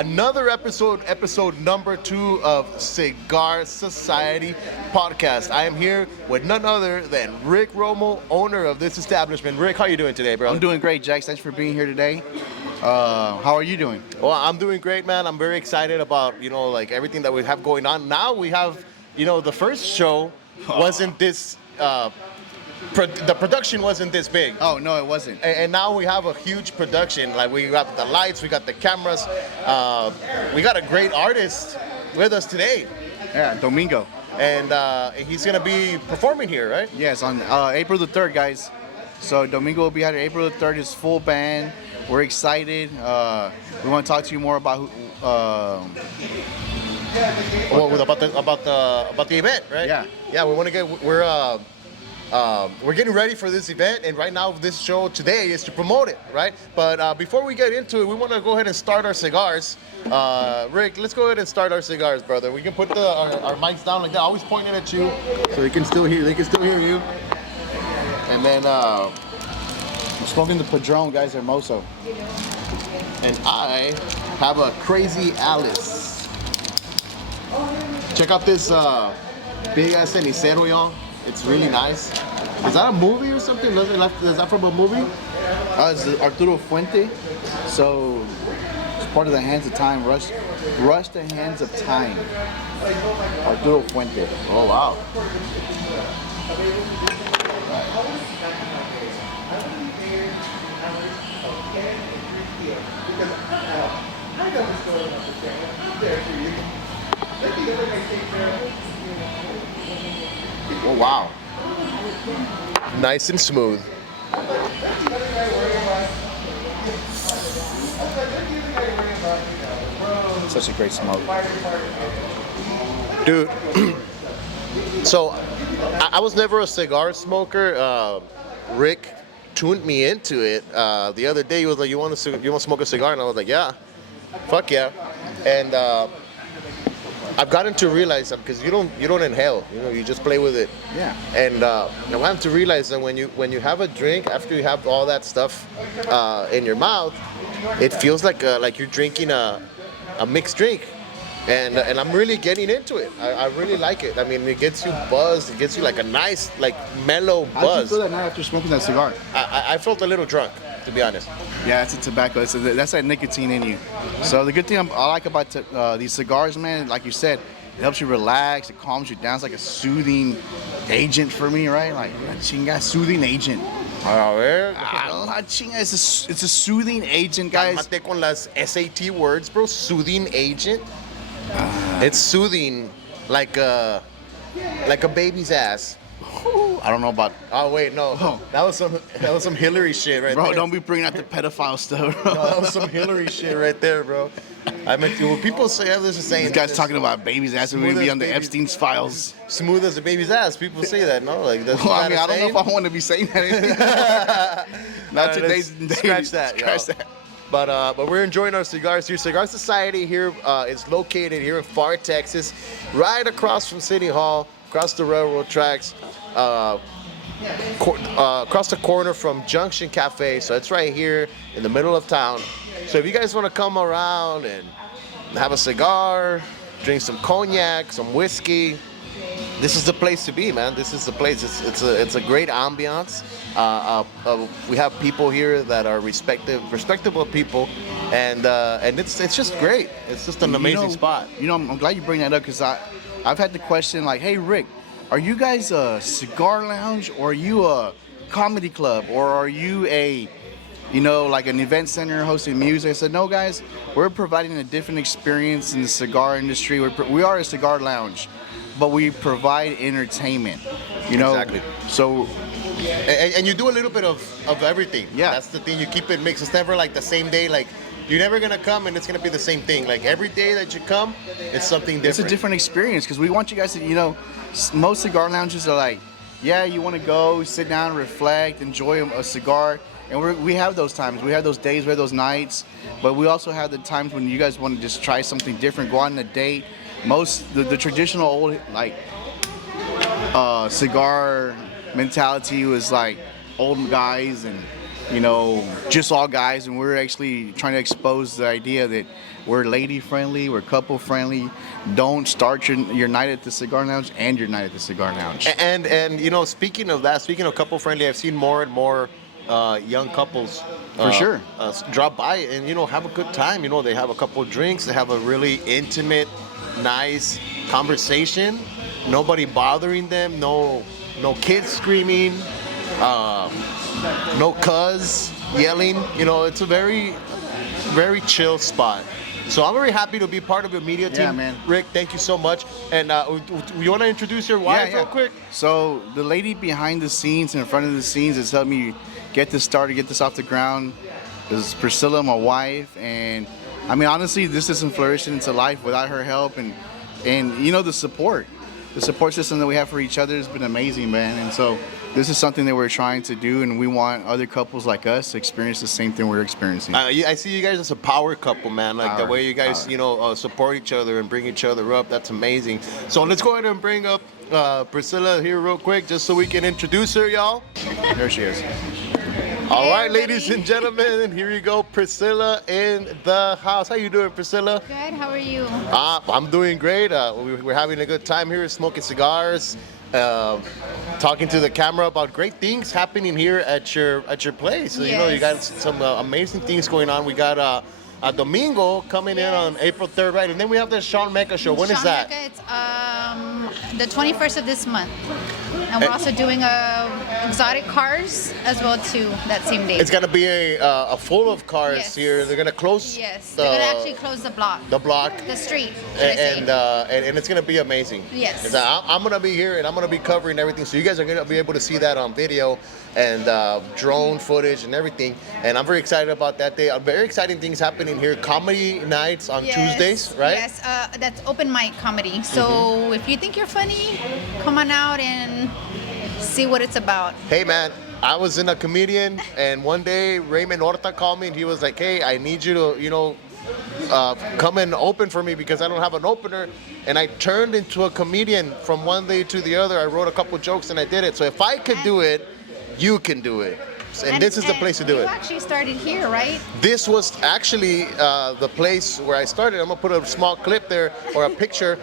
another episode number 2 of Cigar Society podcast. I am here with none other than Rick Romo, owner of this establishment. Rick, how are you doing today, bro? I'm doing great, Jax. Thanks for being here today. How are you doing? Well, I'm doing great, man. I'm very excited about, like everything that we have going on. Now we have, the first show wasn't this, the production wasn't this big. Oh, no, it wasn't. And now we have a huge production. Like, we got the lights, we got the cameras. We got a great artist with us today. Yeah, Domingo. And he's going to be performing here, right? Yes, on April the 3rd, guys. So Domingo will be here April the 3rd, his full band. We're excited. We want to talk to you more about about the event, right? Yeah. We want to get we're getting ready for this event, and right now this show today is to promote it, right? But before we get into it, we want to go ahead and start our cigars. Rick, let's go ahead and start our cigars, brother. We can put our mics down like that, always pointing at you, so they can still hear you. And then I'm smoking the Padron, guys, Hermoso. and I have a Crazy Alice. Check out this big ass cenicero, y'all. It's really nice. Is that a movie or something? Is that from a movie? It's Arturo Fuente. So it's part of the Hands of Time. Rush the Hands of Time. Arturo Fuente. Oh, wow. Oh, wow. Nice and smooth. Such a great smoke. Dude, so I was never a cigar smoker. Rick tuned me into it. The other day he was like, you want to smoke a cigar? And I was like, yeah, fuck yeah. And I've gotten to realize that because you don't inhale, you just play with it. Yeah. And I've gotten to realize that when you have a drink, after you have all that stuff in your mouth, it feels like you're drinking a mixed drink. And I'm really getting into it. I really like it. I mean, it gets you buzzed. It gets you like a nice, like mellow buzz. How did you feel that night after smoking that cigar? I felt a little drunk, to be honest. Yeah, it's a tobacco. That's that nicotine in you. So the good thing I like about these cigars, man, like you said, it helps you relax. It calms you down. It's like a soothing agent for me, right? Like a chinga soothing agent. A ver. Chinga, it's a soothing agent, guys. Cálmate con las SAT words, bro. Soothing agent. It's soothing like a baby's ass. I don't know about. Oh wait, no, Oh. that was some Hillary shit right Bro, there. don't be bringing out the pedophile stuff, bro. No, that was some Hillary shit right there, bro. I mean, when people say this is saying This guy's talking about babies ass and we're gonna be on the Epstein's files. Smooth as a baby's ass. People say that, no? Like that's Well, I mean, I don't know if I want to be saying that. Not today's day. Scratch that, Scratch yo. that. But we're enjoying our cigars here. Cigar Society here is located here in Far, Texas, right across from City Hall, across the railroad tracks, across the corner from Junction Cafe. So it's right here in the middle of town. So if you guys want to come around and have a cigar, drink some cognac, some whiskey, this is the place to be, man. This is the place. It's a great ambiance. We have people here that are respectable people, and it's just great. It's just an amazing spot. I'm glad you bring that up because I've had the question like, hey Rick, are you guys a cigar lounge or are you a comedy club or are you a like an event center hosting music? I said, no, guys, we're providing a different experience in the cigar industry. We are a cigar lounge, but we provide entertainment. Exactly. So, and you do a little bit of everything. Yeah. That's the thing. You keep it mixed. It's never like the same day. Like you're never gonna come and it's gonna be the same thing. Like every day that you come, it's something different. it's a different experience because we want you guys to, most cigar lounges are like, yeah, you want to go, sit down, reflect, enjoy a cigar. And we have those times. We have those days, we have those nights. But we also have the times when you guys want to just try something different, go on a date. The traditional old, like, cigar mentality was like old guys and just all guys, and we're actually trying to expose the idea that we're lady friendly, we're couple friendly. Don't start your night at the Cigar Lounge and your night at the Cigar Lounge. And speaking of that, speaking of couple friendly, I've seen more and more young couples For sure. drop by and have a good time. They have a couple of drinks, they have a really intimate, nice conversation. Nobody bothering them. No kids screaming. No cuz yelling. It's a very, very chill spot. So I'm very happy to be part of your media team. Yeah, man. Rick, thank you so much. And you want to introduce your wife real quick? So the lady behind the scenes, in front of the scenes, that's helped me get this started, get this off the ground, is Priscilla, my wife. And I mean, honestly, this isn't flourishing into life without her help. And the support system that we have for each other has been amazing, man. And so this is something that we're trying to do, and we want other couples like us to experience the same thing we're experiencing. I see you guys as a power couple, man. Like the way you guys, support each other and bring each other up. That's amazing. So let's go ahead and bring up Priscilla here real quick, just so we can introduce her, y'all. There she is. All right, ladies and gentlemen, here you go, Priscilla in the house. How you doing, Priscilla? Good. How are you? I'm doing great. We're having a good time here, smoking cigars, talking to the camera about great things happening here at your place. So, Yes. you got some amazing things going on. We got Domingo coming in on April 3rd, right? And then we have the Sean Mecca show. When is that? Mecca, it's the 21st of this month. And we're also doing exotic cars as well too that same day. It's gonna be a full of cars Yes. here. They're gonna close. Yes, they're gonna actually close the block. The Street. should I say. and it's gonna be amazing. Yes. 'Cause I'm gonna be here and I'm gonna be covering everything, so you guys are gonna be able to see that on video and drone footage and everything. And I'm very excited about that day. Very exciting things happening here. Comedy nights on Yes, Tuesdays, right? Yes, that's open mic comedy. So if you think you're funny, come on out and see what it's about. Hey man, I was in a comedian, and one day Raymond Horta called me and he was like, "Hey, I need you to, come and open for me because I don't have an opener." And I turned into a comedian from one day to the other. I wrote a couple jokes and I did it. So if I could do it, you can do it. And this is the place to do you it. actually started here, right? This was actually the place where I started. I'm gonna put a small clip there or a picture.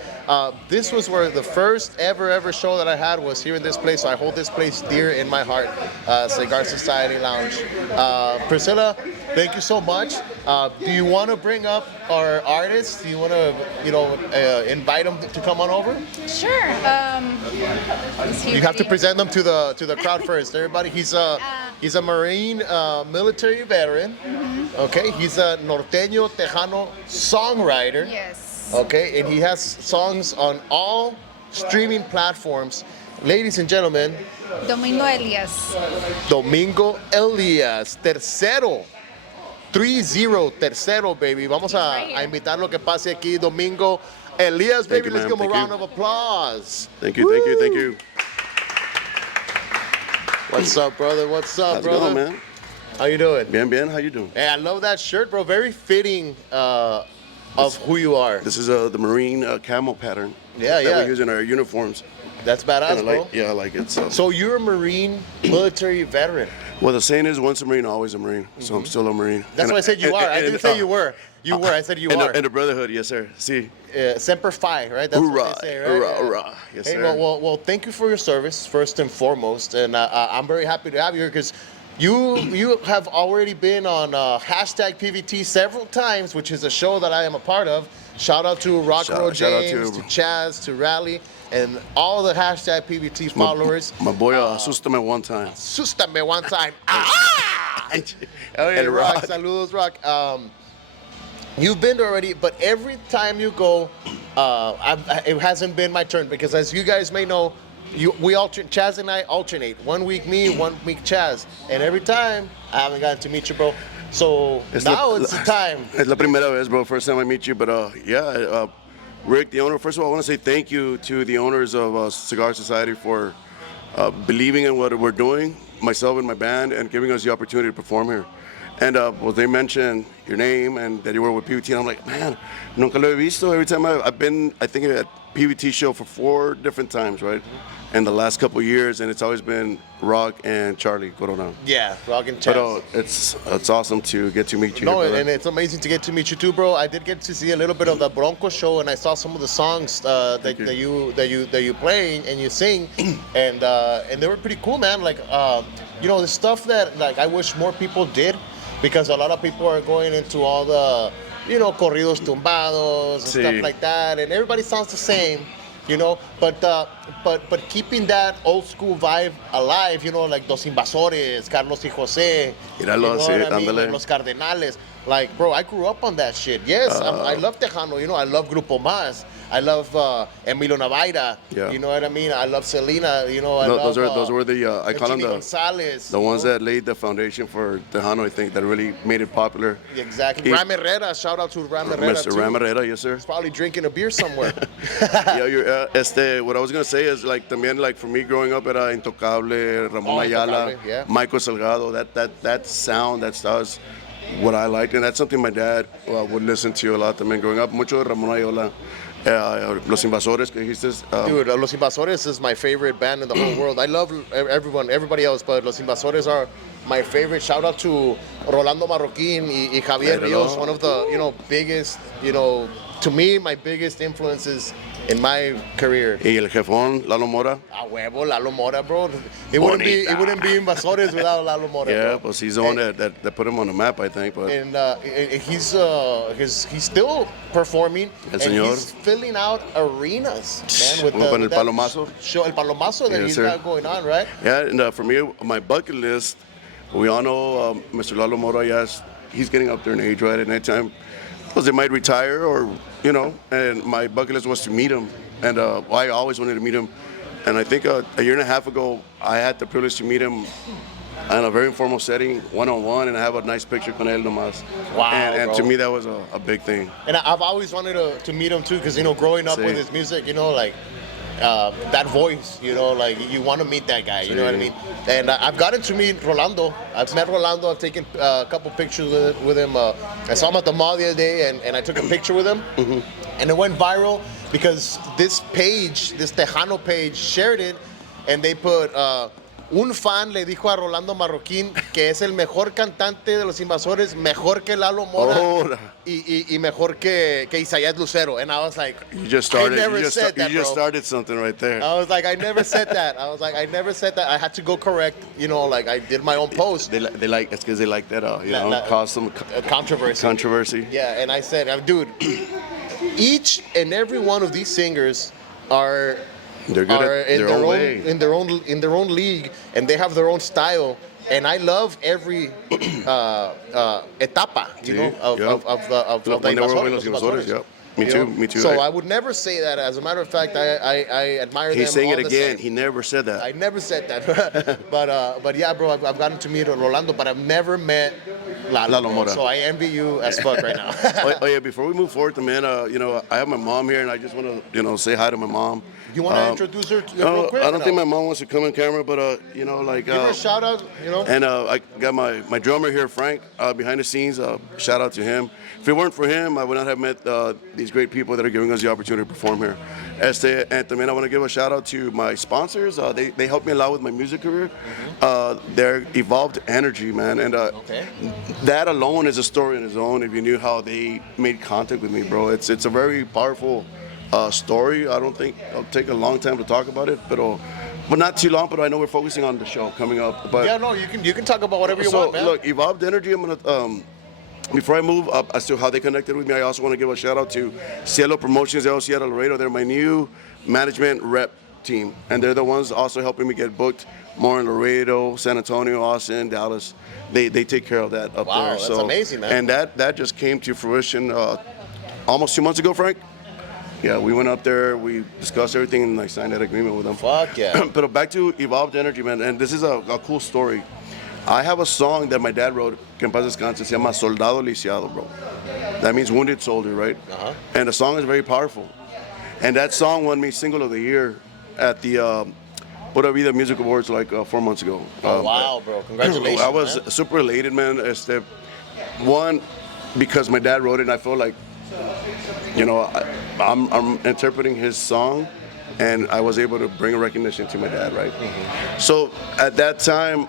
This was where the first ever show that I had was here in this place. So I hold this place dear in my heart, Cigar Society Lounge. Priscilla, thank you so much. Do you want to bring up our artists? Do you want to, invite them to come on over? Sure. You have to present them to the crowd first. Everybody, he's a Marine military veteran. Mm-hmm. Okay, he's a norteño tejano songwriter. Yes. Okay, and he has songs on all streaming platforms. Ladies and gentlemen, Domingo Elias. Domingo Elias, tercero. 3-0, tercero, baby. Vamos Right a here. invitar lo que pase aquí, Domingo Elias, Thank baby. you, Let's ma'am. give him a Thank round you. of applause. Thank you. What's up, brother? What's up, How's it brother? going, man? How you doing? Bien, how you doing? Hey, I love that shirt, bro. Very fitting of who you are. This is the Marine camel pattern. Yeah, that yeah. we use in our uniforms. That's And badass, I bro. like, I like it. So you're a Marine military veteran. Well, the saying is, once a Marine, always a Marine. So I'm still a Marine. That's And- why I said you and- are. I and- didn't say you were. You were. I said you and are. The, and the brotherhood, yes, sir. See, Semper Fi, right? That's hoorah, what they say, right? hoorah, Yeah. hoorah. Yes, Hey, sir. well, thank you for your service first and foremost, and I'm very happy to have you here because you have already been on hashtag PVT several times, which is a show that I am a part of. Shout out to Rockero Shout out James, to- to Chaz, to Rally, and all the hashtag PVT followers. My boy asustame one time. Sústame one time. Ah! Hey, And Rock, Rock. saludos, Rock. You've been already, but every time you go, it hasn't been my turn because, as you guys may know, we alternate. Chaz and I alternate. 1 week me, 1 week Chaz, and every time I haven't gotten to meet you, bro. So now it's the time. Es la primera vez, bro. First time I meet you, but Rick, the owner. First of all, I want to say thank you to the owners of Cigar Society for believing in what we're doing, myself and my band, and giving us the opportunity to perform here. And well, they mentioned your name and that you were with PVT, and I'm like, man, nunca lo he visto. Every time I've been, I think at PVT show for 4 different times, right? In the last couple of years, and it's always been Rock and Charlie Corona. Yeah, Rock and Chance. But it's awesome to get to meet you. No, here, brother. and it's amazing to get to meet you too, bro. I did get to see a little bit of the Bronco show, and I saw some of the songs that you play and you sing, and they were pretty cool, man. Like, the stuff that like I wish more people did, because a lot of people are going into all the, corridos tumbados and Sí. stuff like that, and everybody sounds the same. But keeping that old school vibe alive, like Los Invasores, Carlos y José, Míralo, sí, what I mean? ándale. Like Los Cardenales. Like, bro, I grew up on that shit. Yes, I love Tejano, I love Grupo Más. I love Emilio Navaira. Yeah. You know what I mean? I love Selena. I No, love those were the I call them Chini Gonzalez. the ones that laid the foundation for Tejano. I think that really made it popular. Exactly. He- Ram Herrera. Shout out to Ram Herrera. Mr. too. Ram Herrera, yes sir. He's probably drinking a beer somewhere. Yeah, what I was gonna say is like también like for me growing up era Intocable, Ramon Ayala, Intocable, yeah. Michael Salgado. That sound, that style is what I liked, and that's something my dad would listen to a lot. También growing up, mucho de Ramon Ayala, Los Invasores que dijiste. Dude, Los Invasores is my favorite band in the whole world. I love everybody else, but Los Invasores are my favorite. Shout out to Rolando Marroquín y Javier Claro. Rios, one of the biggest, to me, my biggest influences in my career. Y el jefón Lalo Mora. A huevo, Lalo Mora, bro. It wouldn't be Invasores without Lalo Mora. Yeah, bro. but he's the one that put him on the map, I think. But And he's still performing, El and señor. he's filling out arenas, man. With Con el that Palomazo. show, El Palomazo that Yes, he's sir. got going on, right? yeah, and for me, my bucket list, we all know Mr. Lalo Mora. Yes, he's getting up there in age, right? At that time, because they might retire, or and my bucket list was to meet him, and I always wanted to meet him. And I think a year and a half ago, I had the privilege to meet him in a very informal setting, one-on-one, and I have a nice picture con él nomás. Wow, And to bro. me, that was a big thing. And I've always wanted to meet him too, because growing up Sí. with his music, like that voice, like you want to meet that guy, you know what I Sí. mean? And I've gotten to meet Rolando. I've met Rolando. I've taken a couple pictures with him. I saw him at the mall the other day, and I took a picture with him, and it went viral because this Tejano page shared it, and they put. Un fan le dijo a Rolando Marroquín que es el mejor cantante de Los Invasores, mejor que Lalo Mora Ahora. y mejor que Isaías Lucero. And I was like, You just started. I never you just, said that, you just bro. started something right there. I was like, I never said that. I had to go correct, like I did my own post. They like it's because they like that cause some Controversy. controvery. Yeah, and I said, dude, each and every one of these singers are They're good at in their own way. in their own league, and they have their own style. And I love every etapa, Sí, of yeah. the When they were with Los Invasores. Invasores, yep. Me too, me too. So I would never say that. As a matter of fact, I admire them. He's saying all it the again. same. He never said that. I never said that, but yeah, bro, I've gotten to meet Rolando, but I've never met Lalo Mora. So I envy you as fuck right now. Oh yeah, before we move forward, man, I have my mom here, and I just want to, say hi to my mom. You want to introduce her real No, quick? I or don't no? think my mom wants to come on camera, but Give her a shout out, And I got my drummer here, Frank, behind the scenes. Shout out to him. If it weren't for him, I would not have met these great people that are giving us the opportunity to perform here. And también I want to give a shout out to my sponsors. They helped me a lot with my music career. They're Evolved Energy, man. And that alone is a story in its own. If you knew how they made contact with me, bro. It's a very powerful story. I don't think it'll take a long time to talk about it, but not too long. But I know we're focusing on the show coming up. But yeah, no, you can talk about whatever you want, man. look, Evolved Energy. I'm gonna before I move up as to how they connected with me, I also want to give a shout out to Cielo Promotions LC out of Laredo. They're my new management rep team, and they're the ones also helping me get booked more in Laredo, San Antonio, Austin, Dallas. They take care of that up Wow, there. that's amazing, man. And that just came to fruition almost 2 months ago, Frank. Yeah, we went up there, we discussed everything, and I signed that agreement with them. Fuck yeah. But back to Evolved Energy, man, and this is a cool story. I have a song that my dad wrote, que en paz descanse, se llama Soldado Lisiado, bro. That means wounded soldier, right? Uh-huh. And the song is very powerful. And that song won me Single of the Year at the Pura Vida Music Awards like 4 months ago. Oh, wow, bro. Congratulations. I was man. super elated, man. One, because my dad wrote it, and I felt like, I'm interpreting his song, and I was able to bring a recognition to my dad, right? So at that time,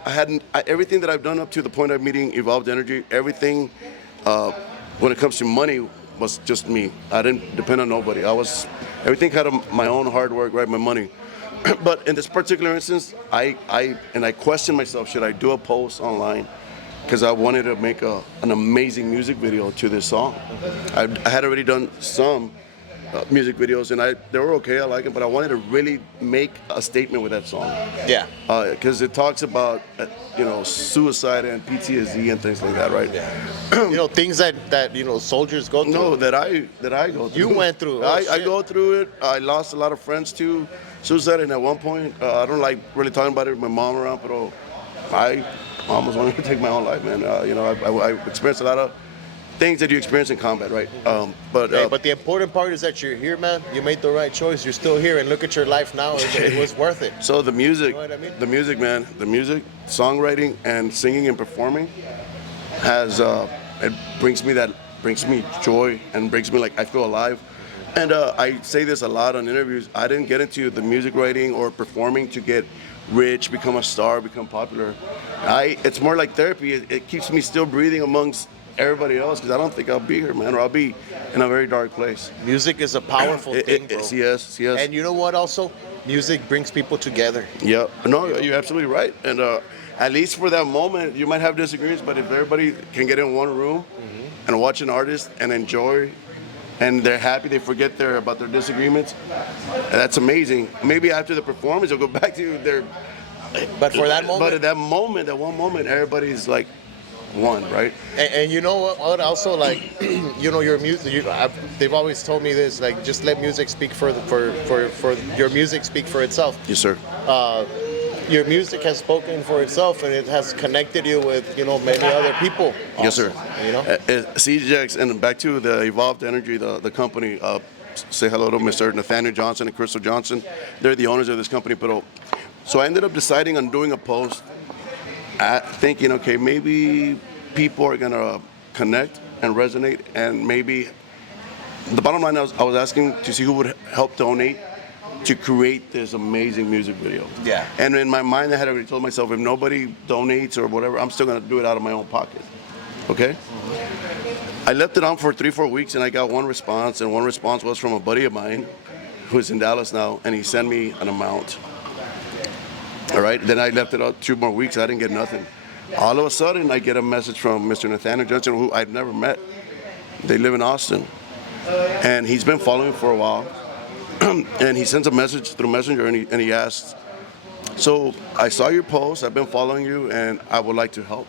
everything that I've done up to the point of meeting Evolved Energy, everything when it comes to money was just me. I didn't depend on nobody. Everything out of my own hard work, right? My money. But in this particular instance, I questioned myself: should I do a post online? Because I wanted to make an amazing music video to this song. I had already done some music videos, and they were okay. I like them, but I wanted to really make a statement with that song. Yeah. Because it talks about suicide and PTSD and things like that, right? Yeah. Things that soldiers go through. No, that I go through. You went through. I go through it. I lost a lot of friends to suicide, and at one point, I don't like really talking about it with my mom around, but I almost wanted to take my own life, man. I experienced a lot of things that you experience in combat, right? But the important part is that you're here, man. You made the right choice. You're still here, and look at your life now. It was worth it. So the music, You know what I mean? the music, man, the music, songwriting, and singing and performing it brings me joy and brings me like I feel alive. And I say this a lot on interviews. I didn't get into the music writing or performing to get rich, become a star, become popular. It's more like therapy. It keeps me still breathing amongst everybody else, because I don't think I'll be here, man, or I'll be in a very dark place. Music is a powerful thing, bro. Yes. And you know what? Also, music brings people together. Yeah. No, you're absolutely right. And at least for that moment, you might have disagreements, but if everybody can get in one room and watch an artist and enjoy, and they're happy, they forget about their disagreements, that's amazing. Maybe after the performance, they'll go back to their. But for that moment. But at that one moment, everybody's like one, right? And you know what? Also, like, your music. They've always told me this. Like, just let music speak for your music speak for itself. Yes, sir. Your music has spoken for itself, and it has connected you with many other people. Yes, sir. Also, CJX, and back to the Evolved Energy, the company. Say hello to Mr. Nathaniel Johnson and Crystal Johnson. They're the owners of this company. So I ended up deciding on doing a post, thinking, okay, maybe people are gonna connect and resonate, and maybe the bottom line I was asking to see who would help donate to create this amazing music video. Yeah. And in my mind, I had already told myself, if nobody donates or whatever, I'm still gonna do it out of my own pocket. Okay? I left it on for 3-4 weeks, and I got one response, and one response was from a buddy of mine who's in Dallas now, and he sent me an amount. All right, then I left it out 2 more weeks. I didn't get nothing. All of a sudden, I get a message from Mr. Nathaniel Johnson, who I've never met. They live in Austin, and he's been following me for a while. And he sends a message through Messenger, and he asks, so I saw your post, I've been following you, and I would like to help.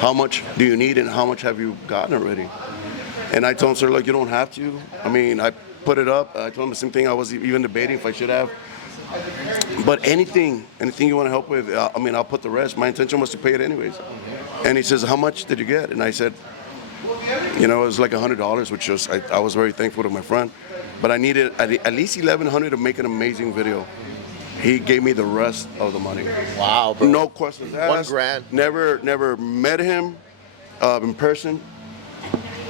How much do you need, and how much have you gotten already? And I told him, sir, look, you don't have to. I mean, I put it up. I told him the same thing. I was even debating if I should have. But anything you want to help with, I'll put the rest. My intention was to pay it anyways. And he says, how much did you get? And I said, it was like $100, which I was very thankful to my friend. But I needed at least $1,100 to make an amazing video. He gave me the rest of the money. wow, bro. No questions asked. $1,000. Never met him in person.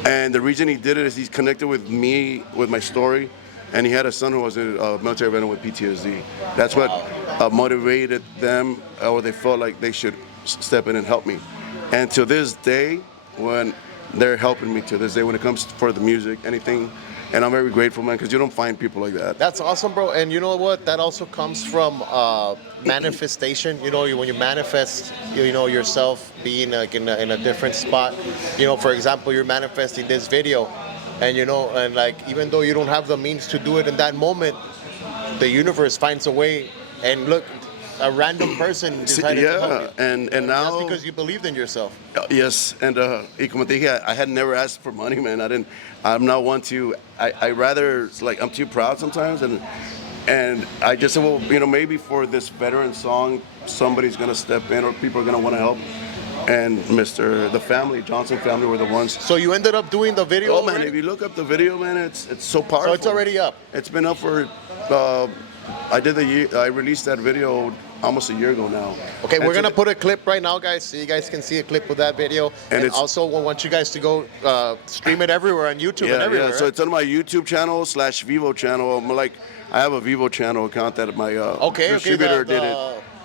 And the reason he did it is he's connected with me, with my story. And he had a son who was in a military veteran with PTSD. That's what motivated them, or they felt like they should step in and help me. And to this day, when they're helping me to this day, when it comes for the music, anything, and I'm very grateful, man, because you don't find people like that. That's awesome, bro. And you know what? That also comes from manifestation. When you manifest, yourself being like in a different spot. For example, you're manifesting this video. And and like, even though you don't have the means to do it in that moment, the universe finds a way. And look, a random person decided to help you. And now that's because you believed in yourself. Yes, and como te dije, I had never asked for money, man. I'm not one to. I rather, like, I'm too proud sometimes, and I just said, well, maybe for this veteran song, somebody's gonna step in, or people are gonna want to help. And the family, Johnson family, were the ones. So you ended up doing the video? Oh man, if you look up the video, man, it's so powerful. So it's already up. It's been up for I released that video almost a year ago now. Okay, And we're so gonna put a clip right now, guys, so you guys can see a clip of that video. And it's- also, we want you guys to go stream it everywhere on YouTube and everywhere. Yeah. So right? it's on my YouTube channel / Vivo channel. I have a Vivo channel account that my distributor did it.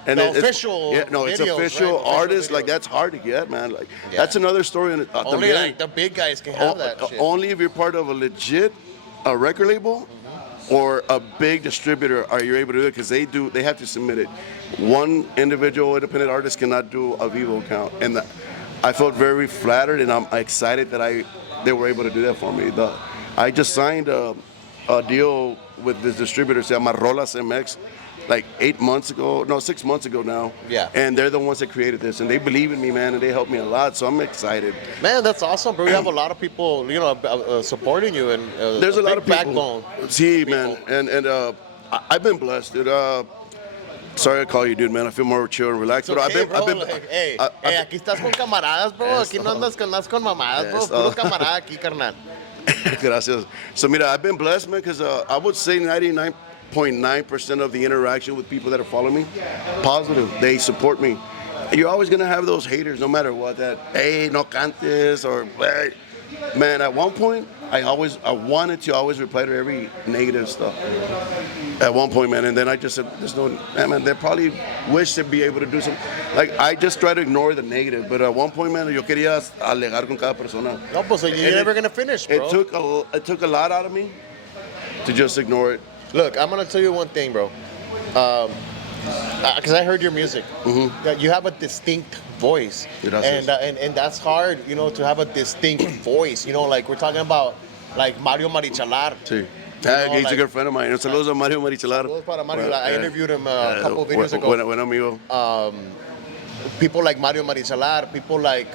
And the official it's videos, official right? Official artists. Like videos. that's hard to get, man. Like Yeah. that's another story. Only like the big guys can have that shit. Only if you're part of a legit record label or a big distributor are you able to do it, because they have to submit it. One individual independent artist cannot do a Vivo account, and I felt very flattered, and I'm excited that they were able to do that for me. I just signed a deal with this distributor, se llama Rolas MX, like 6 months ago now. Yeah. And they're the ones that created this, and they believe in me, man, and they helped me a lot. So I'm excited. Man, that's awesome, bro. You have a lot of people, supporting you, and There's a lot big of people. backbone. See, man, and I've been blessed, dude. Sorry I call you, dude, man. I feel more chill and relaxed. It's okay, bro. Hey, I've aquí estás con camaradas, bro. Aquí no andas con mamadas, bro. Yes, Puro camarada aquí, carnal. Gracias. So, mira, I've been blessed, man, because I would say 99.9% of the interaction with people that are following me, positive. They support me. You're always going to have those haters, no matter what, that, hey, no cantes, or, hey. Man, at one point, I wanted to always reply to every negative stuff. At one point, man, and then I just said, man, they probably wish to be able to do something. Like, I just try to ignore the negative, but at one point, man, yo quería alegar con cada persona. No, pues you're never gonna finish, bro. It took a lot out of me to just ignore it. Look, I'm gonna tell you one thing, bro. Because I heard your music. That you have a distinct voice, Gracias. and that's hard, to have a distinct voice. Like we're talking about, like Mario Marichalar. Sí. know, He's a like- good friend of mine. Saludos a Mario Marichalar. Saludos para Mario. Well, I interviewed him a couple of videos ago. Buen amigo. People like Mario Marichalar, people like,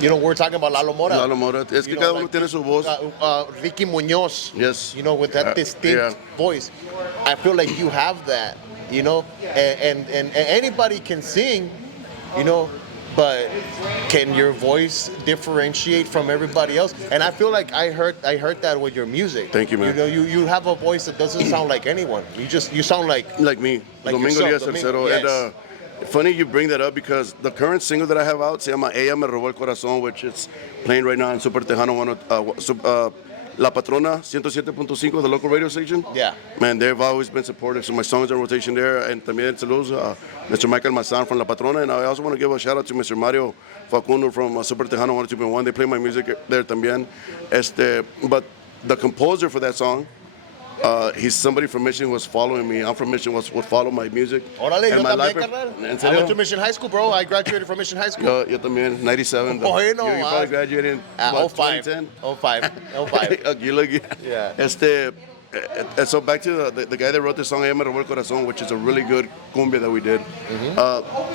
we're talking about Lalo Mora. Lalo Mora. Es que cada uno tiene su voz. Ricky Muñoz. Yes. With that distinct yeah. voice. I feel like you have that, and anybody can sing, but can your voice differentiate from everybody else? And I feel like I heard that with your music. Thank you, man. You have a voice that doesn't sound like anyone. You sound like me. Like Domingo yourself, Elias Domingo, Tercero. yes. And funny you bring that up, because the current single that I have out, se llama Ella Me Robó El Corazón, which is playing right now in Super Tejano, La Patrona 107.5, the local radio station. Yeah. Man, they've always been supportive. So my songs are in rotation there. And también saludos Mr. Michael Mazan from La Patrona. And I also want to give a shout out to Mr. Mario Facundo from Super Tejano 102.1. They play my music there también. But the composer for that song, he's somebody from Michigan was following me. I'm from Michigan, would follow my music. Órale, yo And my también, life- carnal. ¿En I serio? went to Mission High School, bro. I graduated from Mission High School. Yo también, 97. Bueno, you probably graduated in 05. 2010? 05. You look, Yeah. So back to the guy that wrote the song Ella Me Robó El Corazón, which is a really good cumbia that we did.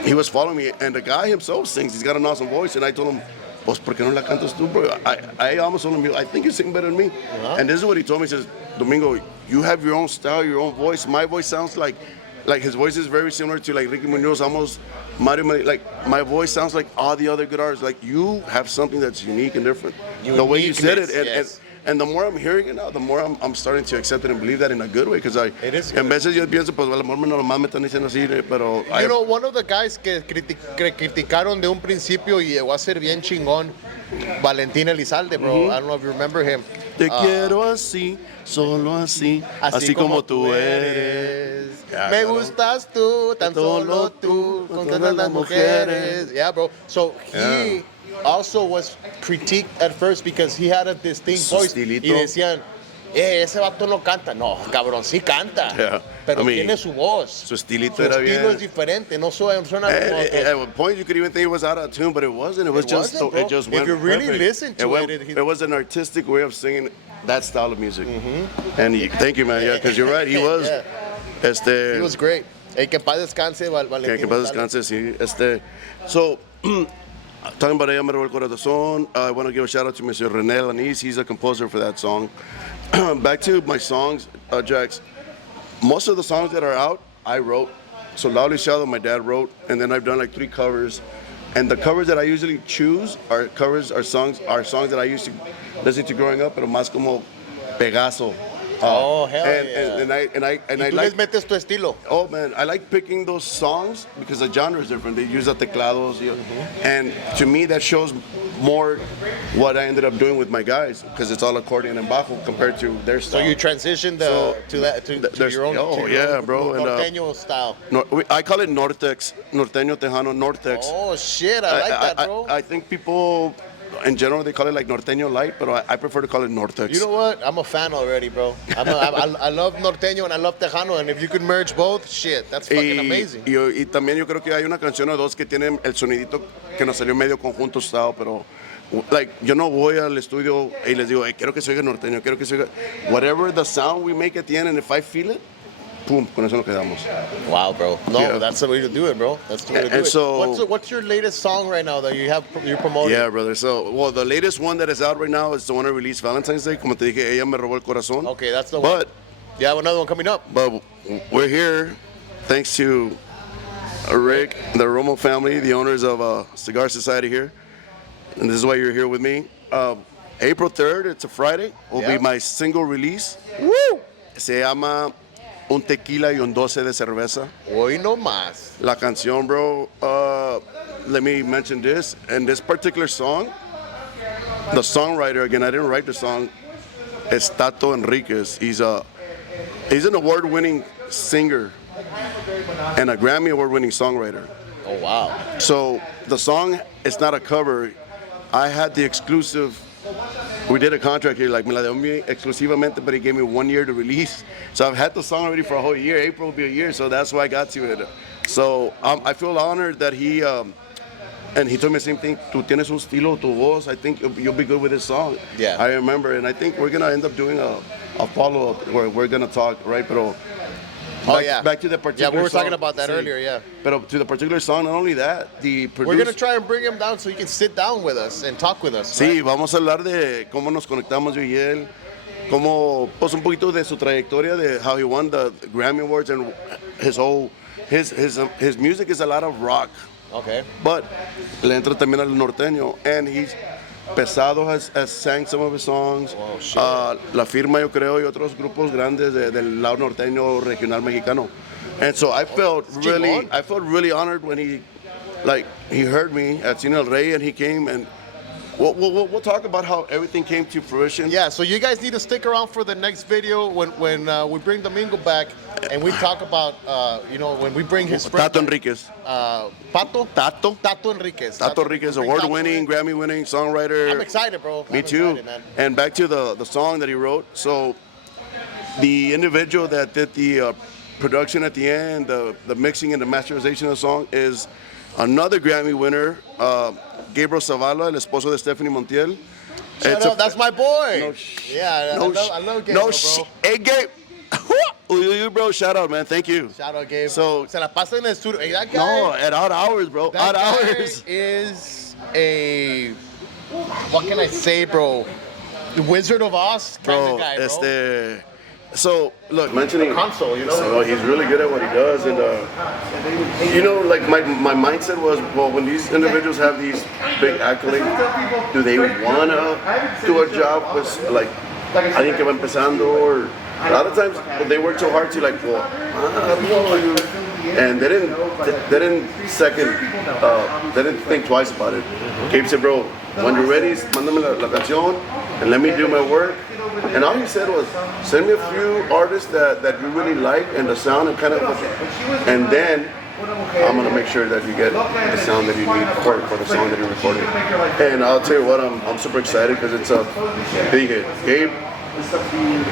He was following me, and the guy himself sings. He's got an awesome voice, and I told him, pues, ¿por qué no la cantas tú, bro? I almost told him, I think you sing better than me. And this is what he told me. He says, Domingo, you have your own style, your own voice. My voice sounds like his voice is very similar to like Ricky Muñoz, almost Mario. Like my voice sounds like all the other good artists. Like you have something that's unique and different. The way you said it, Uniqueness, yes. and the more I'm hearing it now, the more I'm starting to accept it and believe that in a good way. Because It is good. en veces yo pienso, pues a lo mejor nomás me están diciendo así, pero One of the guys que criticaron de un principio y llegó a ser bien chingón, Valentín Elizalde, bro. I don't know if you remember him. te quiero así, solo así, así como tú eres. Yeah, Me claro. gustas tú, tan solo tú, con todas las mujeres. Yeah, bro. So he also was critiqued at first because he had a distinct Su voice. estilito. Y decían, ese vato no canta. No, cabrón, sí canta. Yeah. Pero I mean, tiene su voz. su estilito Su era estilo bien. es diferente. No suena como At one point, you could even think it was out of tune, but it wasn't. It was just wasn't, bro. it just If went you really perfect. listen to it was an artistic way of singing that style of music. And thank you, man. Yeah, because you're right. He was. Yeah. He was great. Hey, que paz descanse, Valentín. Que paz descanse, sí. So, talking about Ella Me Robó El Corazón, I want to give a shout out to Mr. René Lanís. He's a composer for that song. Back to my songs, Jax. Most of the songs that are out, I wrote. So La Lisiado, my dad wrote, and then I've done like 3 covers. And the covers that I usually choose are songs that I used to listen to growing up, pero más como Pegaso. Oh, hell and, yeah. And Y I tú les like. metes tu estilo. Oh man, I like picking those songs because the genre is different. They use the teclados, and to me that shows more what I ended up doing with my guys because it's all accordion and bajo compared to their So style. you transitioned to there's- your own, oh, to your yeah, own bro, and, norteño style. I call it Nortex, Norteño Tejano Nortex. Oh shit, I like that, bro. I think people, in general, they call it like Norteño Light, but I prefer to call it Nortex. You know what? I'm a fan already, bro. I love norteño and I love tejano, and if you could merge both, shit, that's fucking amazing. Y también yo creo que hay una canción o dos que tienen el sonidito que nos salió medio conjunto style, pero like yo no voy al estudio y les digo, hey, quiero que se oiga norteño, quiero que se oiga whatever the sound we make at the end, and if I feel it, boom, con eso nos quedamos. Wow, bro. No, Yeah. that's the way to do it, bro. That's the way to do And it. so- What's your latest song right now that you're promoting? Yeah, brother. So, well, the latest one that is out right now is the one I released Valentine's Day. Como te dije, ella me robó el corazón. Okay, that's the one. But You have another one coming up. we're here thanks to Rick, the Romo family, the owners of Cigar Society here. And this is why you're here with me. April 3rd, it's a Friday, will Yeah. be my single release. Woo! Se llama Un Tequila y un 12 de Cerveza. Hoy no más. La canción, bro, let me mention this. And this particular song, the songwriter, again, I didn't write the song, is Tato Enriquez. He's an award-winning singer and a Grammy award-winning songwriter. Oh wow. So the song is not a cover. I had the exclusive. We did a contract here, like me la dio mi exclusivamente, but he gave me 1 year to release. So I've had the song already for a whole year. April will be a year, so that's why I got to it. So I feel honored that he, and he told me the same thing. Tú tienes un estilo, tu voz. I think you'll be good with this song. Yeah. I remember, and I think we're gonna end up doing a follow-up where we're gonna talk, right? Pero back to the particular. Yeah, we were talking song. about that Sí. earlier. Yeah. But to the particular song, not only that, the We're producer. gonna try and bring him down so he can sit down with us and talk with us. Sí, right? vamos a hablar de cómo nos conectamos yo y él, cómo, pues un poquito de su trayectoria, de how he won the Grammy Awards and his music is a lot of rock, Okay. but le entra también al norteño, and he's Pesado has sang some of his songs, Oh, shit. La Firma yo creo y otros grupos grandes del lado norteño regional mexicano, and so I felt really honored when he heard me at Cine El Rey and he came and we'll talk about how everything came to fruition. Yeah, so you guys need to stick around for the next video when we bring Domingo back and we talk about, when we bring his friend. Tato Enriquez. Pato? Tato? Tato Enriquez. Tato Enriquez, We bring Tato award-winning, in. Grammy-winning songwriter. I'm excited, bro. Me I'm too. excited, man. And back to the song that he wrote. So the individual that did the production at the end, the mixing and the masterization of the song is another Grammy winner, Gabriel Zavala, el esposo de Stephanie Montiel. Shut up, that's my boy. No Yeah, I love Gabriel, bro. Hey, Gabe. You, bro, shout out, man. Thank you. Shout out, Gabe. So- Se la pasa en el estudio. Hey, that guy, No, at odd hours, bro. that Odd guy hours. is a, what can I say, bro? The Wizard of Oz kind Bro, of guy, bro. so look, mentioning Console, you know? so he's really good at what he does, and like my mindset was, well, when these individuals have these big accolades, do they wanna do a job with like alguien que va empezando, or a lot of times they work so hard to like, well, I don't know, and they didn't think twice about it. Gabe said, bro, when you're ready, mándame la canción and let me do my work. And all he said was, send me a few artists that you really like and the sound and and then I'm gonna make sure that you get the sound that you need for the song that you're recording. And I'll tell you what, I'm super excited because it's a big hit. Gabe,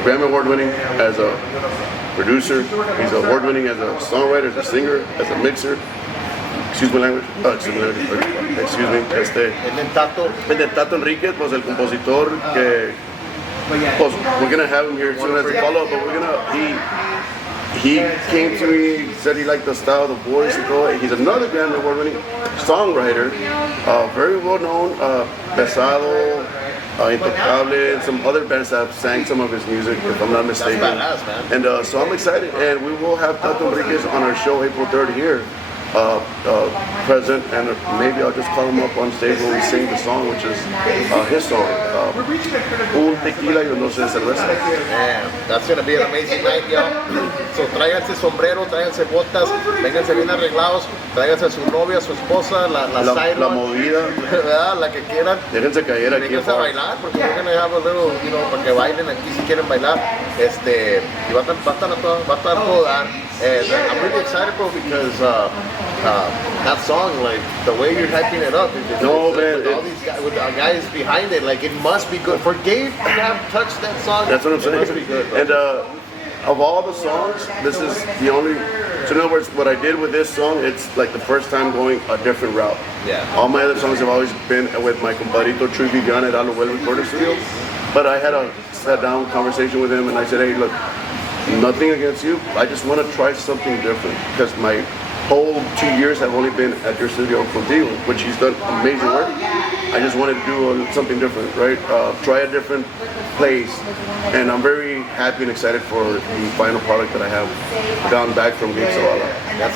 Grammy Award winning as a producer. He's award winning as a songwriter, as a singer, as a mixer. Excuse me, language. Excuse me. And then Tato. And then Tato Enriquez, pues el compositor que, pues we're gonna have him here soon as a follow-up, but he came to me, said he liked the style, the voice, and all. He's another Grammy Award-winning songwriter, very well-known, Pesado, Intocable, and some other bands that have sang some of his music, if I'm not mistaken. That's badass, man. And so I'm excited, and we will have Tato Enriquez on our show April 3rd here. present, and maybe I'll just call him up on stage when we sing the song, which is his song, Un Tequila y un Doce de Cerveza. Man, that's gonna be an amazing night, y'all. So tráiganse sombrero, tráiganse botas, vénganse bien arreglados, tráiganse a su novia, a su esposa, la La movida, ¿verdad? La que quieran. déjense caer aquí. Vénganse a bailar, porque we're gonna have a little, para que bailen aquí si quieren bailar. Y va a estar todo dar. And I'm really excited, bro, because that song, like the way you're hyping it up, with all these guys, with guys behind it, like it must be good. For Gabe to have touched that song, That's what I'm saying. It must be good, bro. And of all the songs, this is the only. So in other words, what I did with this song, it's like the first time going a different route. Yeah. All my other songs have always been with my compadrito Tree Gun at Aluel Recording Studio. But I had a sat-down conversation with him, and I said, hey, look, nothing against you. I just want to try something different because my whole 2 years have only been at your studio contigo, which he's done amazing work. I just wanted to do something different, right? Try a different place, and I'm very happy and excited for the final product that I have gotten back from Gabe Zavala.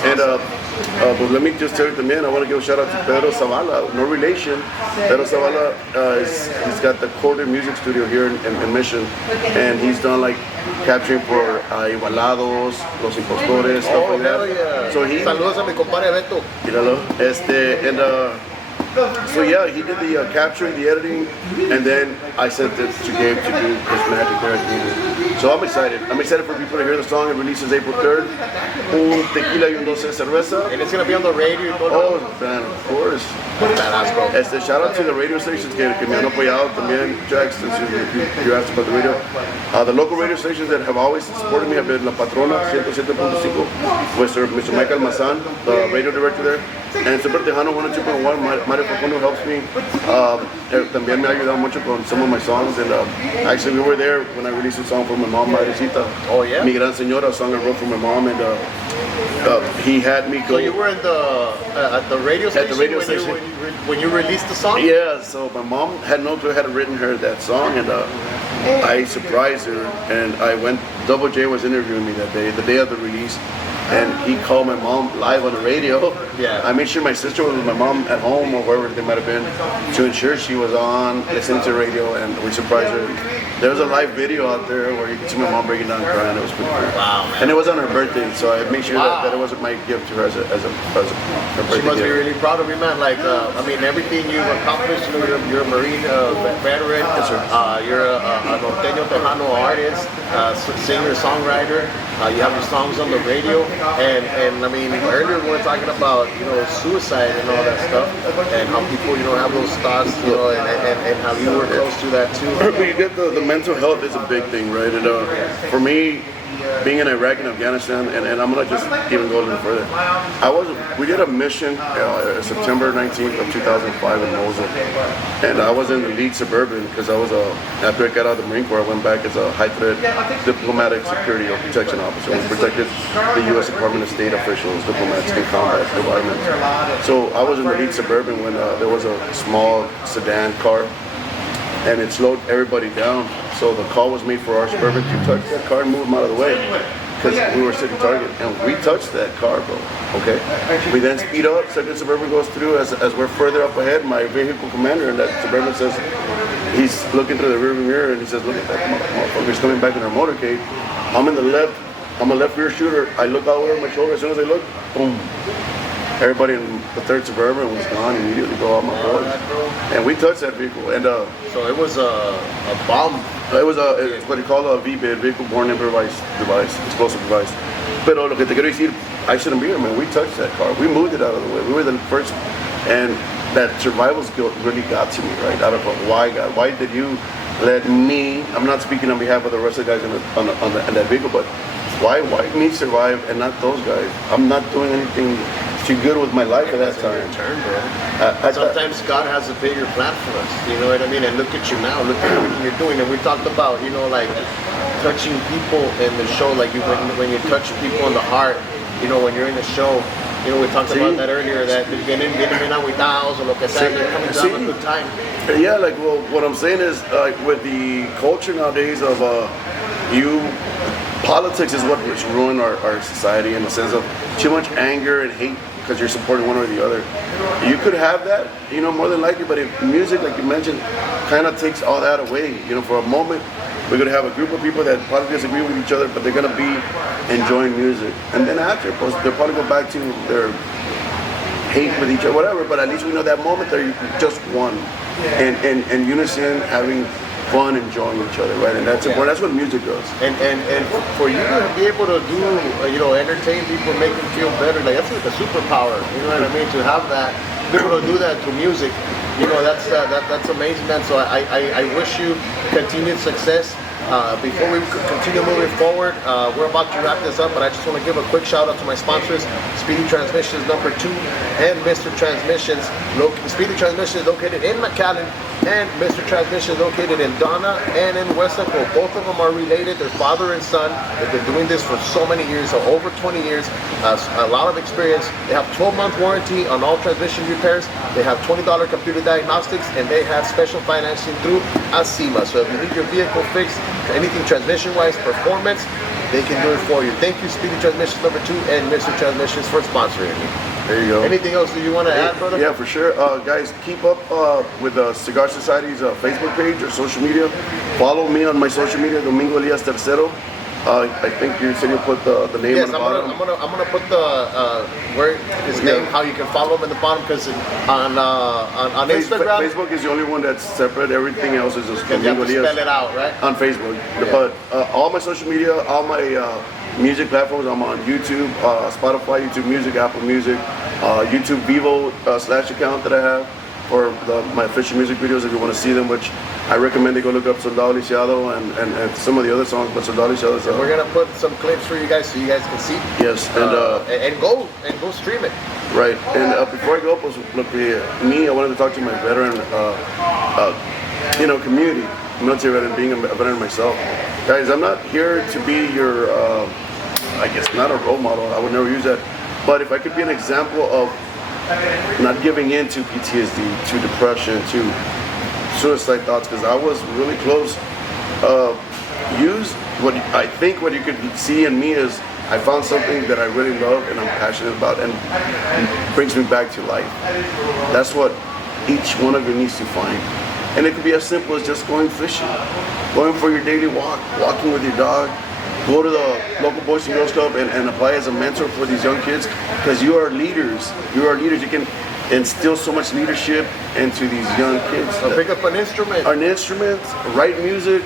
And but let me just tell you también, I want to give a shout out to Pedro Zavala, no relation. Pedro Zavala, he's got the Quarter Music Studio here in Mission, and he's done like capturing for Igualados, Los Impostores, stuff like that. Yeah. So he, Saludos a mi compadre Beto. míralo, so yeah, he did the capturing, the editing, and then I sent it to Gabe to do his magic there at the music. So I'm excited. I'm excited for people to hear the song. It releases April 3rd. Un Tequila y un Doce de Cerveza. And it's gonna be on the radio. Oh, man, of course. Badass, bro. Shout out to the radio stations que me han apoyado también, Jack, since you asked about the radio. The local radio stations that have always supported me have been La Patrona, 107.5, with Mr. Michael Mazan, the radio director there, and Super Tejano 102.1, Mario Facundo helps me. También me ha ayudado mucho con some of my songs, and actually we were there when I released a song for my mom, Madrecita. Oh, yeah? Mi Gran Señora, a song I wrote for my mom, and he had me go. So you were in at the radio station, when you released the song? Yeah, so my mom had no clue, had written her that song, and I surprised her, and I went, Double J was interviewing me that day, the day of the release, and he called my mom live on the radio. Yeah. I made sure my sister was with my mom at home or wherever they might have been to ensure she was on, listening to the radio, and we surprised her. There was a live video out there where you could see my mom breaking down crying. It was pretty cool. Wow, man. And it was on her birthday, so I made sure that it wasn't my gift to her as a her birthday She must be gift. really proud of you, man. Like, I mean, everything you've accomplished. You're a Marine veteran. Yes, sir. You're a norteño tejano artist, singer, songwriter. You have your songs on the radio, and I mean, earlier we were talking about suicide and all that stuff, and how people have those thoughts, and how you were close to that too. You get the mental health is a big thing, right? And for me, being in Iraq and Afghanistan, and I'm gonna just even go a little further. We did a mission September 19th of 2005 in Mosul, and I was in the lead suburban because after I got out of the Marine Corps, I went back as a high threat diplomatic security or protection officer. We protected the U.S. Department of State officials, diplomats in combat environments. So I was in the lead suburban when there was a small sedan car, and it slowed everybody down. So the call was made for our suburban to touch that car and move them out of the way because we were sitting target, and we touched that car, bro. Okay. We then speed up. Second suburban goes through. As we're further up ahead, my vehicle commander in that suburban says he's looking through the rearview mirror and he says, "Look at that motherfucker! He's coming back in our motorcade. I'm in the left. I'm a left rear shooter. I look out over my shoulder. As soon as I look, boom." Everybody in the third suburban was gone immediately. Go all my boys, and we touched that vehicle. And So it was a bomb. it's what you call a VBID, vehicle borne improvised device, explosive device. Pero lo que te quiero decir, I shouldn't be here, man. We touched that car. We moved it out of the way. We were the first, and that survival skill really got to me, right? I don't know why, God. Why did you let me? I'm not speaking on behalf of the rest of the guys in that vehicle, but why me survive and not those guys? I'm not doing anything too good with my life at that time. Turn, bro. Sometimes God has a bigger plan for us. You know what I mean? And look at you now. Look at everything you're doing. And we talked about, like touching people in the show. Like when you touch people in the heart. When you're in the show. We talked about that earlier. That vienen bien agüitados o lo que sea. They're coming down a good time. Yeah, like what I'm saying is with the culture nowadays of politics is what has ruined our society in the sense of too much anger and hate because you're supporting one or the other. You could have that, you know, more than likely, but if music, like you mentioned, kind of takes all that away. You know, for a moment, we're gonna have a group of people that probably disagree with each other, but they're gonna be enjoying music. And then after, they'll probably go back to their hate with each other, whatever, but at least we know that moment they're just one. And unison, having fun, enjoying each other, right? And that's important. That's what music does. And for you to be able to do, you know, entertain people, make them feel better, like that's like a superpower. You know what I mean? To have that, be able to do that through music, you know, that's amazing, man. So I wish you continued success. Before we continue moving forward, we're about to wrap this up, but I just want to give a quick shout out to my sponsors, Speedy Transmissions number 2 and Mr. Transmissions. Speedy Transmission is located in McAllen, and Mr. Transmission is located in Donna and in Westaco. Both of them are related. They're father and son. They've been doing this for so many years, so over 20 years, a lot of experience. They have 12-month warranty on all transmission repairs. They have $20 computer diagnostics, and they have special financing through ASIMA. So if you need your vehicle fixed, anything transmission-wise, performance, they can do it for you. Thank you, Speedy Transmissions number 2 and Mr. Transmissions for sponsoring me. There you go. Anything else that you want to add, brother? Yeah, for sure. Guys, keep up with the Cigar Society's Facebook page or social media. Follow me on my social media, Domingo Elias Tercero. I think you said you put the name on the bottom. I'm gonna put the where his name, how you can follow him in the bottom, because on Instagram, Facebook is the only one that's separate. Everything else is just you have Domingo to Elias spell it out, right? on Facebook. Yeah. But all my social media, all my music platforms, I'm on YouTube, Spotify, YouTube Music, Apple Music, YouTube Vivo / account that I have for my official music videos if you want to see them, which I recommend they go look up Soldado Lisiado and some of the other songs, but Soldado Lisiado is we're gonna put some clips for you guys so you guys can see. Yes, and go stream it. Right, and before I go, pues, look, I wanted to talk to my veteran, community, military veteran, being a veteran myself. Guys, I'm not here to be your, I guess not a role model, I would never use that, but if I could be an example of not giving in to PTSD, to depression, to suicide thoughts, because I was really close. What you could see in me is I found something that I really love and I'm passionate about, and brings me back to life. That's what each one of you needs to find. And it could be as simple as just going fishing, going for your daily walk, walking with your dog, go to the local Boys and Girls Club and apply as a mentor for these young kids, because you are leaders. You are leaders. You can instill so much leadership into these young kids. So pick up an instrument. Write music,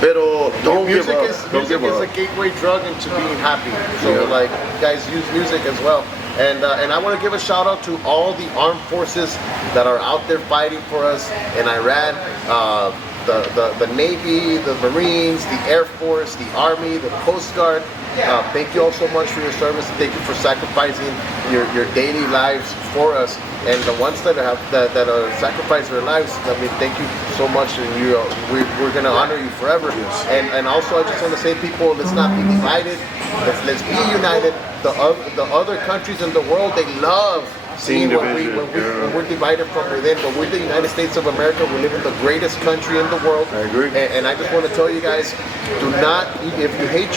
pero don't give up. Music is a gateway drug into being happy. So like, guys, use music as well. And I want to give a shout out to all the armed forces that are out there fighting for us in Iran. The Navy, the Marines, the Air Force, the Army, the Coast Guard. Thank you all so much for your service. Thank you for sacrificing your daily lives for us. And the ones that are sacrificing their lives, I mean, thank you so much. And we're gonna honor you forever. Yes. And also, I just want to say, people, let's not be divided. Let's be united. The other countries in the world, they love seeing when we're divided from within, but we're the United States of America. We live in the greatest country in the world. I agree. And I just want to tell you guys, do not, if you hate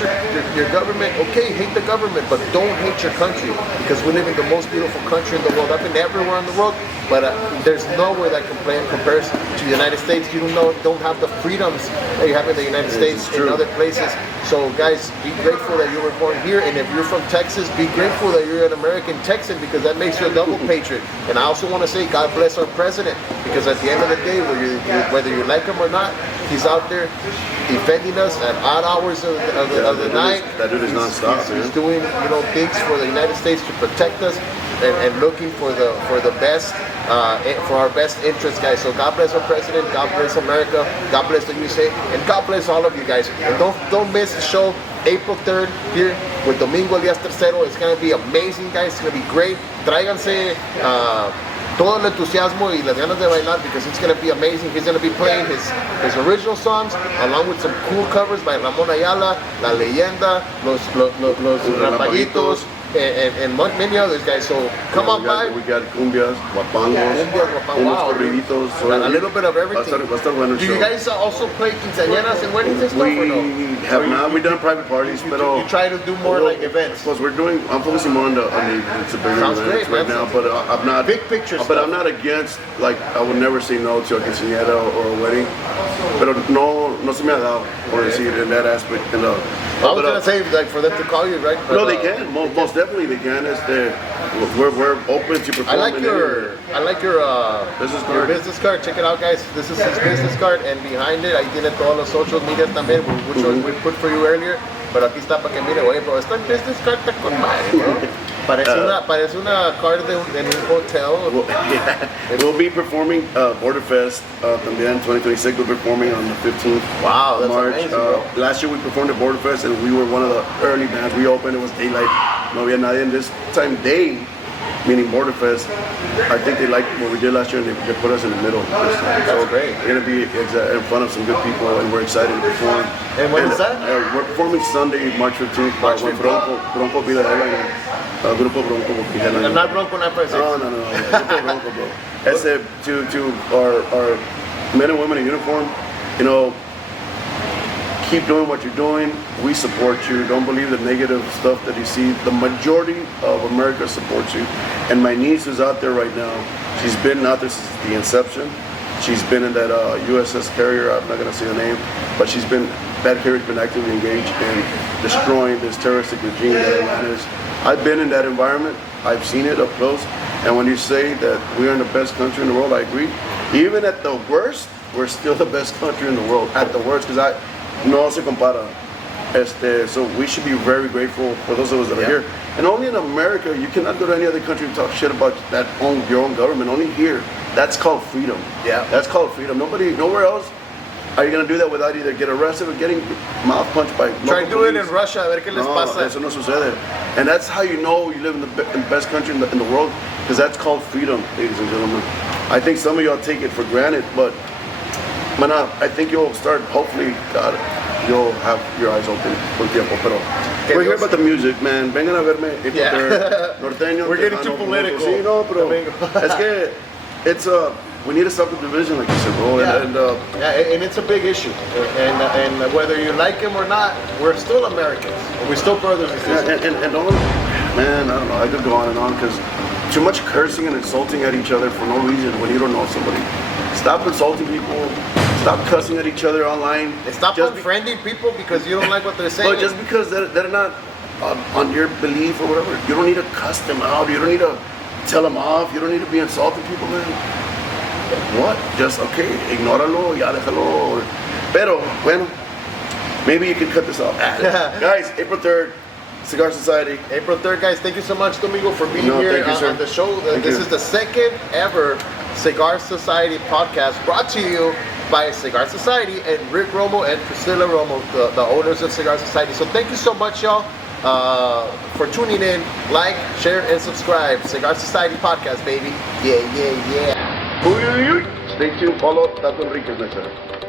your government, okay, hate the government, but don't hate your country, because we live in the most beautiful country in the world. I've been everywhere in the world, but there's nowhere that compares to the United States. You don't have the freedoms that you have in the United States in other places. So guys, be grateful that you were born here, and if you're from Texas, be grateful that you're an American Texan, because that makes you a double patriot. And I also want to say, God bless our president, because at the end of the day, whether you like him or not, he's out there defending us at odd hours of the night. That dude is nonstop. He's doing things for the United States to protect us, and looking for the best, for our best interests, guys. So God bless our president, God bless America, God bless the USA, and God bless all of you guys. And don't miss the show April 3rd here with Domingo Elias Tercero. It's gonna be amazing, guys. It's gonna be great. Tráiganse todo el entusiasmo y las ganas de bailar, because it's gonna be amazing. He's gonna be playing his original songs along with some cool covers by Ramón Ayala, La Leyenda, Los Rapaguitos, and many others, guys. So come on by. We got cumbias, guapangos, unos Wow, corriditos. a little bit of everything. Va a estar bueno el Do show. you guys also play quinceañeras and weddings and stuff, or no? We have not. We've done private parties, but You try to do more like events. Because I'm focusing more on the it's a bigger Sounds events great, right man. now. But I'm not Big picture But stuff. I'm not against. Like I would never say no to a quinceañera or a wedding. Pero no se me ha dado, por decir, in that aspect. I was gonna say like for them to call you, right? But, No, they can. Most definitely they can. We're open to perform. I like your Business your card. business card. Check it out, guys. This is his business card, and behind it, ahí tiene todos los social media también, which we put for you earlier. Pero aquí está para que mire, oye, pero esta business card está con madre, ¿no? Parece una card en un hotel. We'll be performing Border Fest también 2026. We're performing on the 15th Wow, of that's March. amazing, bro. Last year we performed at Border Fest and we were one of the early bands. We opened, it was daylight. No había nadie. And this time day, meaning Border Fest, I think they liked what we did last year and they put us in the middle. That's great. We're going to be in front of some good people and we're excited to perform. And when is that? We're performing Sunday, March 15th. March When 15th. Bronco be the headliner. Grupo Bronco will be headlining. I'm not Bronco 956. No. Grupo Bronco, bro. As to our men and women in uniform, you know, keep doing what you're doing. We support you. Don't believe the negative stuff that you see. The majority of America supports you. And my niece is out there right now. She's been out there since the inception. She's been in that USS carrier. I'm not gonna say the name, but that carrier's been actively engaged in destroying this terroristic regime that Iran is. I've been in that environment. I've seen it up close. And when you say that we are in the best country in the world, I agree. Even at the worst, we're still the best country in the world. At the worst, because no se compara. So we should be very grateful for those of us that are here. And only in America, you cannot go to any other country and talk shit about your own government. Only here. That's called freedom. Yeah. That's called freedom. Nowhere else are you going to do that without either get arrested or getting mouth punched by local Try to do it police. in Russia, a ver qué les pasa. Eso no sucede. And that's how you know you live in the best country in the world, because that's called freedom, ladies and gentlemen. I think some of y'all take it for granted, but man, I think you'll start, hopefully, God, you'll have your eyes open por tiempo. Pero we're here about the music, man. Vengan a verme. Yeah. Norteño. We're getting too Tejano, political. Sí, no, pero Domingo. es que it's we need to stop the division, like you said, bro. Yeah. And It's a big issue, and whether you like him or not, we're still Americans. We're still brothers and sisters. and don't, man, I don't know. I could go on and on because too much cursing and insulting at each other for no reason when you don't know somebody. Stop insulting people. Stop cussing at each other online. And stop unfriending people because you don't like what they're saying. But just because they're not on your belief or whatever, you don't need to cuss them out. You don't need to tell them off. You don't need to be insulting people, man. What? Just, okay, ignóralo, ya déjalo. Pero, bueno, maybe you can cut this off. Guys, April 3rd, Cigar Society. April 3rd, guys, thank you so much, Domingo, for being No, here thank you, sir. on the show. Thank This you. is the second ever Cigar Society podcast brought to you by Cigar Society and Rick Romo and Priscilla Romo, the owners of Cigar Society. So thank you so much, y'all, for tuning in. Like, share, and subscribe. Cigar Society podcast, baby. Yeah. Stay tuned. Follow Tato Enriquez next time.